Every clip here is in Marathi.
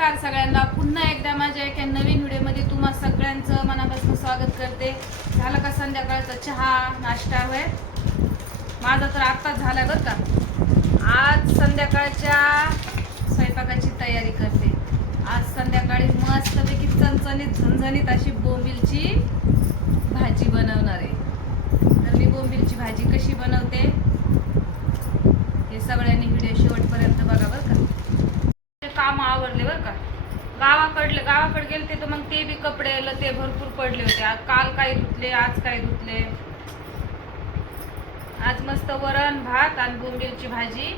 नमस्कार सगळ्यांना. पुन्हा एकदा माझ्या एका नवीन व्हिडिओमध्ये तुम्हा सगळ्यांचं मनापासून स्वागत करते. झालं का संध्याकाळचा चहा नाश्ता होय माझा तर आत्ताच झाला बरं का. आज संध्याकाळच्या स्वयंपाकाची तयारी करते. आज संध्याकाळी मस्तपैकी चणचणीत झणझणीत अशी बोंबिलची भाजी बनवणार आहे. तर मी बोंबिलची भाजी कशी बनवते हे सगळ्यांनी व्हिडिओ शेवटपर्यंत बघा बरं का ते काम आवरले बरं का गावाकडले गावाकडे गेलते तर मग ते बी कपडे ते भरपूर पडले होते. काल काही धुतले आज काही धुतले? आज मस्त वरण भात आणि बोंबिलची भाजी.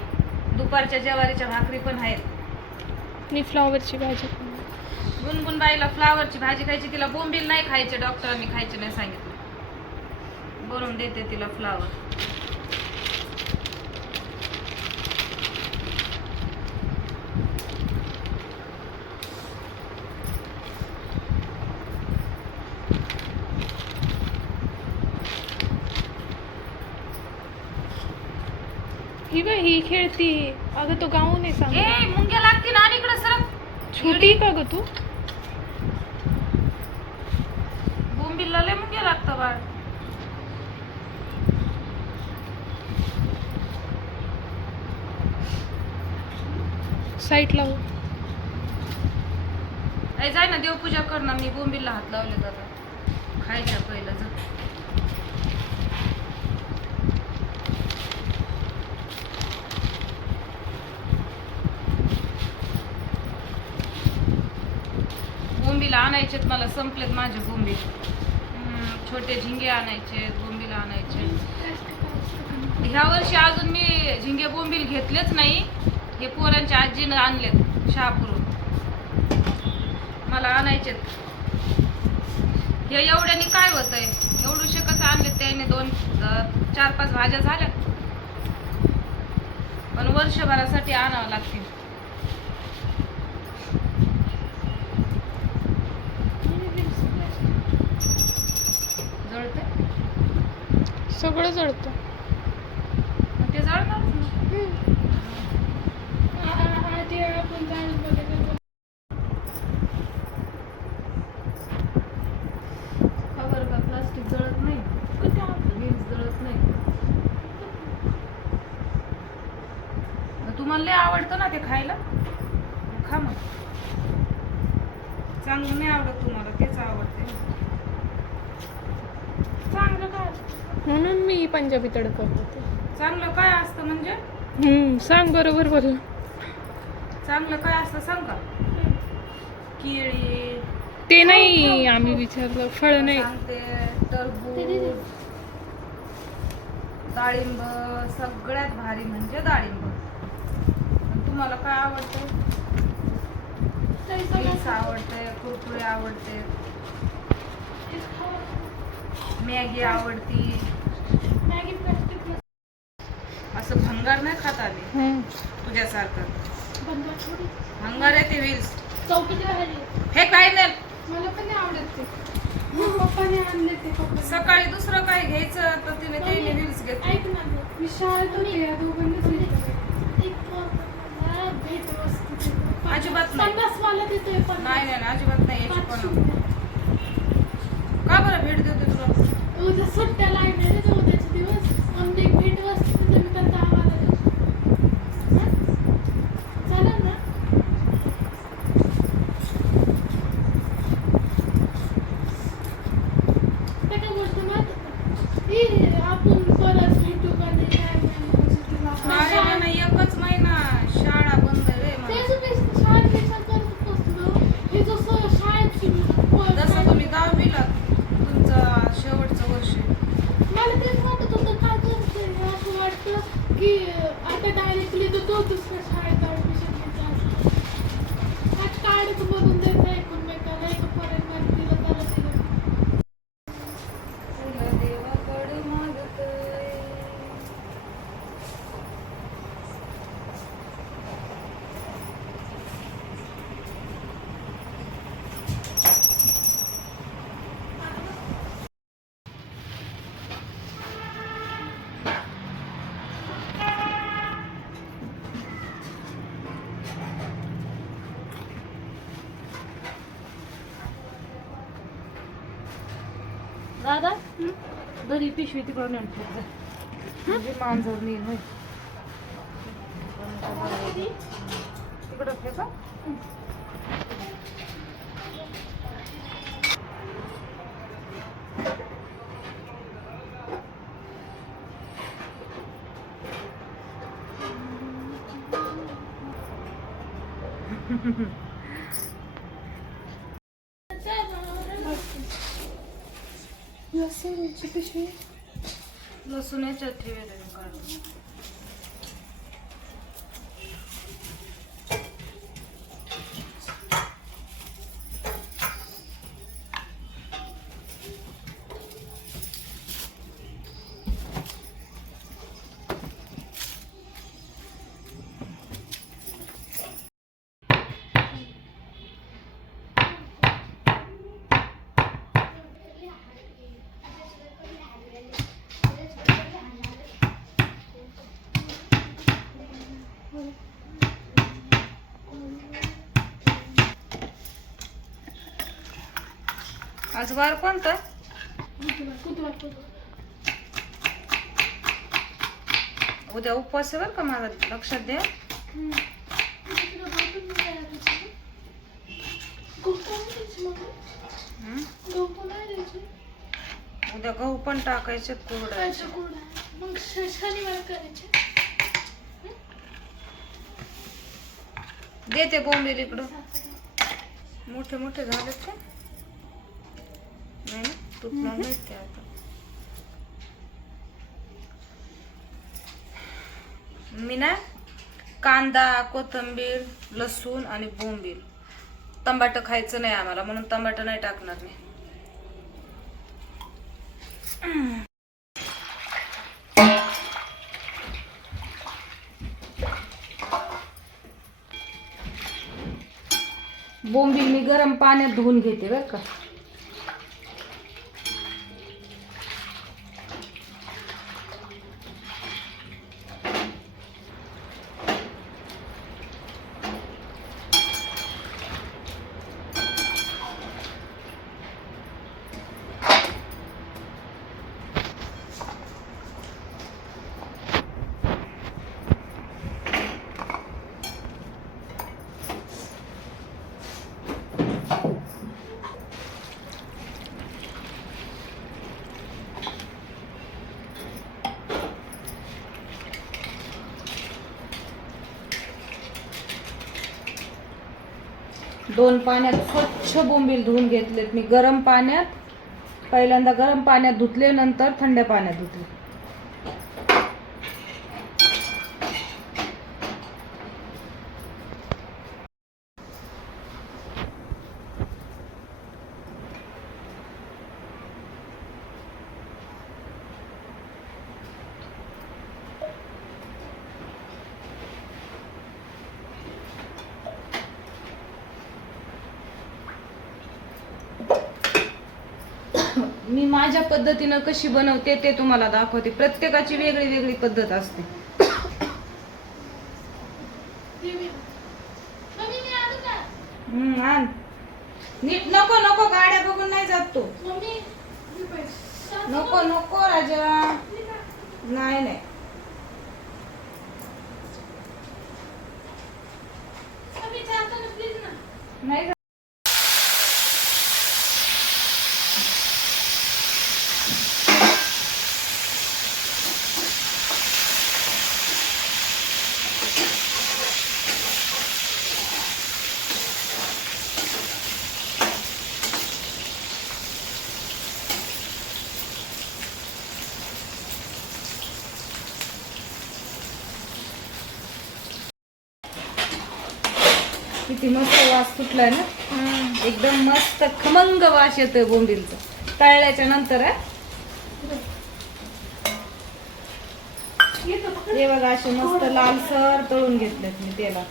दुपारच्या ज्वारीच्या भाकरी पण आहेत. मी फ्लॉवरची भाजी गुनगुन बाईला फ्लावरची भाजी खायची तिला बोंबील नाही खायचे डॉक्टरांनी खायचे नाही सांगितलं. बनवून देते तिला फ्लावर. ही बघ ही खेळती. अगं तो गाऊन आहे सांग ए मुंग्या लागतील आणि इकडे सरक. छोटी का ग तू? बोंबीलला लय मुंग्या लागतं बाळ. साईट लावू ए जाय ना देवपूजा कर ना. मी बोंबीलला हात लावले जातात. खायच्या पहिलं जा. बोंबीला आणायचेत मला संपलेत माझे बोंबील. छोटे झिंगे आणायचे बोंबील आणायचे ह्या वर्षी अजून मी झिंगे बोंबील घेतलेच नाही. हे पोरांच्या आजीनं आणलेत शहापूरून मला आणायचेत. हे एवढ्याने काय होत आहे एवढू कसं आणले त्याने दोन चार पाच भाज्या झाल्या पण वर्षभरासाठी आणावं लागतील जळते सगळं जळतं. मग ते जळणार खबर का प्लास्टिक जळत नाही. वीज जळत नाही. तुम्हाला लय आवडतं ना ते खायला? खा मग. चांगलं नाही आवडत तुम्हाला तेच आवडते चांगलं काय म्हणून मी पंजाबी तडका करते चांगलं काय असतं म्हणजे? हम्म सांग बरोबर बोल. चांगलं काय असतं सांग का? केळी. ते नाही आम्ही विचारलं फळ नाही. सांगते टरबूज डाळिंब सगळ्यात भारी म्हणजे डाळिंब. तुम्हाला काय आवडतं? चिप्स आवडते कुरकुरे आवडते. मॅगी आवडती असं भंगार नाही खात आली हम्म. तुझ्यासारखं. आहे ते व्हील्स हे काय नाही. मला पण नाही आवडत ते. पप्पाने आणले ते पप्पा सकाळी दुसरं काय घ्यायचं? तर तिने ते व्हील्स घेतले. ऐक ना गं, मी शाळेत होते या दोघांनीच घेतलं. अजिबात नाही नाही, अजिबात नाही याची पाचशे पण रुपये. का बरं भेट देते तुला उद्या सुट्ट्या लागल्या ना तर उद्याचे दिवस आमची एक भेट वस्तू तिथे मी त्यांचा आम्हाला देतो. हं? चालेल ना त्या काय गोष्ट माहिती का? ही आपण परत भेटू का नाही काय माहिती तुला. अरे मला एकच महिना शाळा बंद आहे रे मला. त्याच्यापेक्षा शाळेपेक्षा करत असतो. हे जसं शाळेत शिकवलं. जसं तुम्ही दहावीला तुमचं शेवटचं वर्ष आहे. मला तेच वाटत दादा दरी पिशवी तिकडून. म्हणजे मांजर नेईल होय. तिकडं ठेव लसूणची पिशवी लसूण याच्यात ठेवेल काढून आज वार कोणता? उद्या उपवास आहे बरं का माझा लक्षात द्या. उद्या गहू पण टाकायचे कोरडायचे मग शनिवार करायचे. देते बोंबील इकडं मोठे मोठे झालेत का नाही ना तुटणार नाहीत ते आता. मी ना कांदा कोथिंबीर लसूण आणि बोंबील. टमाटर खायचं नाही आम्हाला म्हणून टमाटर नाही टाकणार मी. बोंबील मी गरम पाण्यात धुवून घेते बरं का. दोन पाण्यात स्वच्छ बोंबील धुवून घेतलेत. मी गरम पाण्यात पहिल्यांदा गरम पाण्यात धुतले नंतर थंड पाण्यात धुतले. मी माझ्या पद्धतीनं कशी बनवते ते तुम्हाला दाखवते. प्रत्येकाची वेगळी वेगळी पद्धत असते. आण. नीट नको नको गाड्या बघून नाही जात तो. नको नको राजा. नाही नाही. नाही किती मस्त वास सुटलाय ना? एकदम मस्त खमंग वास येतोय बोंबीलचा. तळल्याच्या नंतर हे? बघा असे मस्त लालसर तळून घेतलेत मी तेला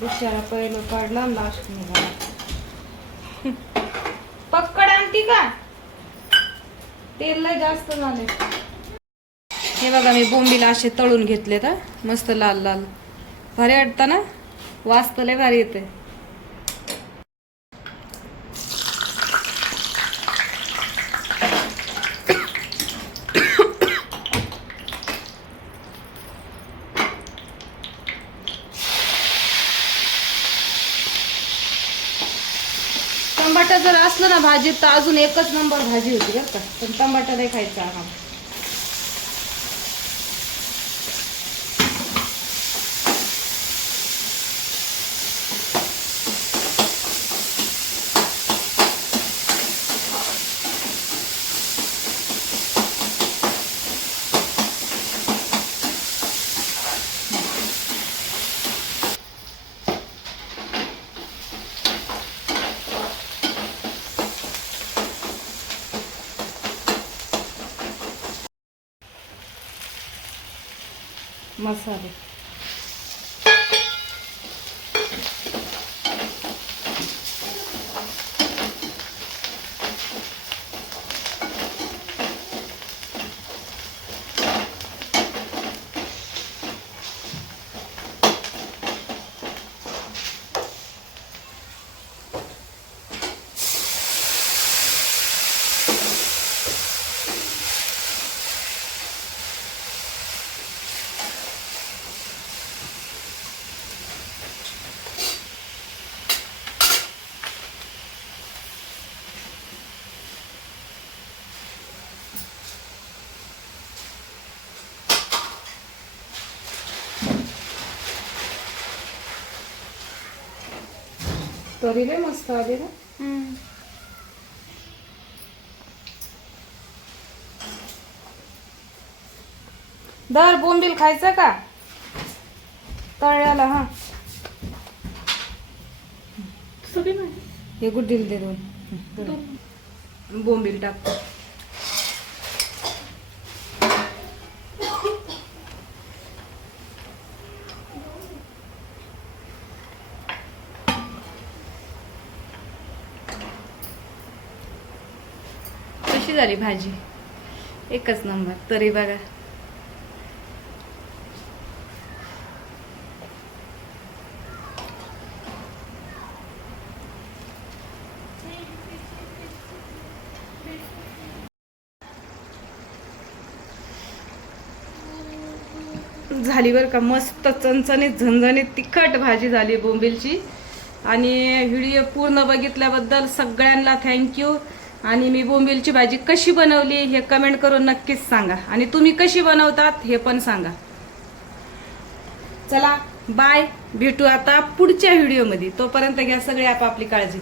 बिचारा पहिलं काढला लास्ट निघाला पक्कड आणती का? तेल लय जास्त झाले हे बघा मी बोंबीला असे तळून घेतले तर मस्त लाल लाल. भारी वाटतं ना? वास तर लय भारी येते टमाटा जर असलं ना भाजी तर अजून एकच नंबर भाजी होती बरं का. पण टमाटा नाही खायचा आम्हाला Sorry. तरी लय मस्त आली ना दर बोंबील खायचं का तळ्याला हा हे गुड्डील दे दोन दोन. बोंबील टाकतो कशी झाली भाजी? एकच नंबर. तरी बघा. झाली बरं का मस्त चणचणीत झणझणीत तिखट भाजी झाली बोंबिलची. आणि व्हिडिओ पूर्ण बघितल्याबद्दल सगळ्यांना थँक्यू आणि मी बोंबिलची भाजी कशी बनवली हे कमेंट करून नक्कीच सांगा. आणि तुम्ही कशी बनवतात हे पण सांगा. चला बाय भेटू आता पुढच्या व्हिडिओमध्ये तोपर्यंत घ्या सगळे आपापली काळजी.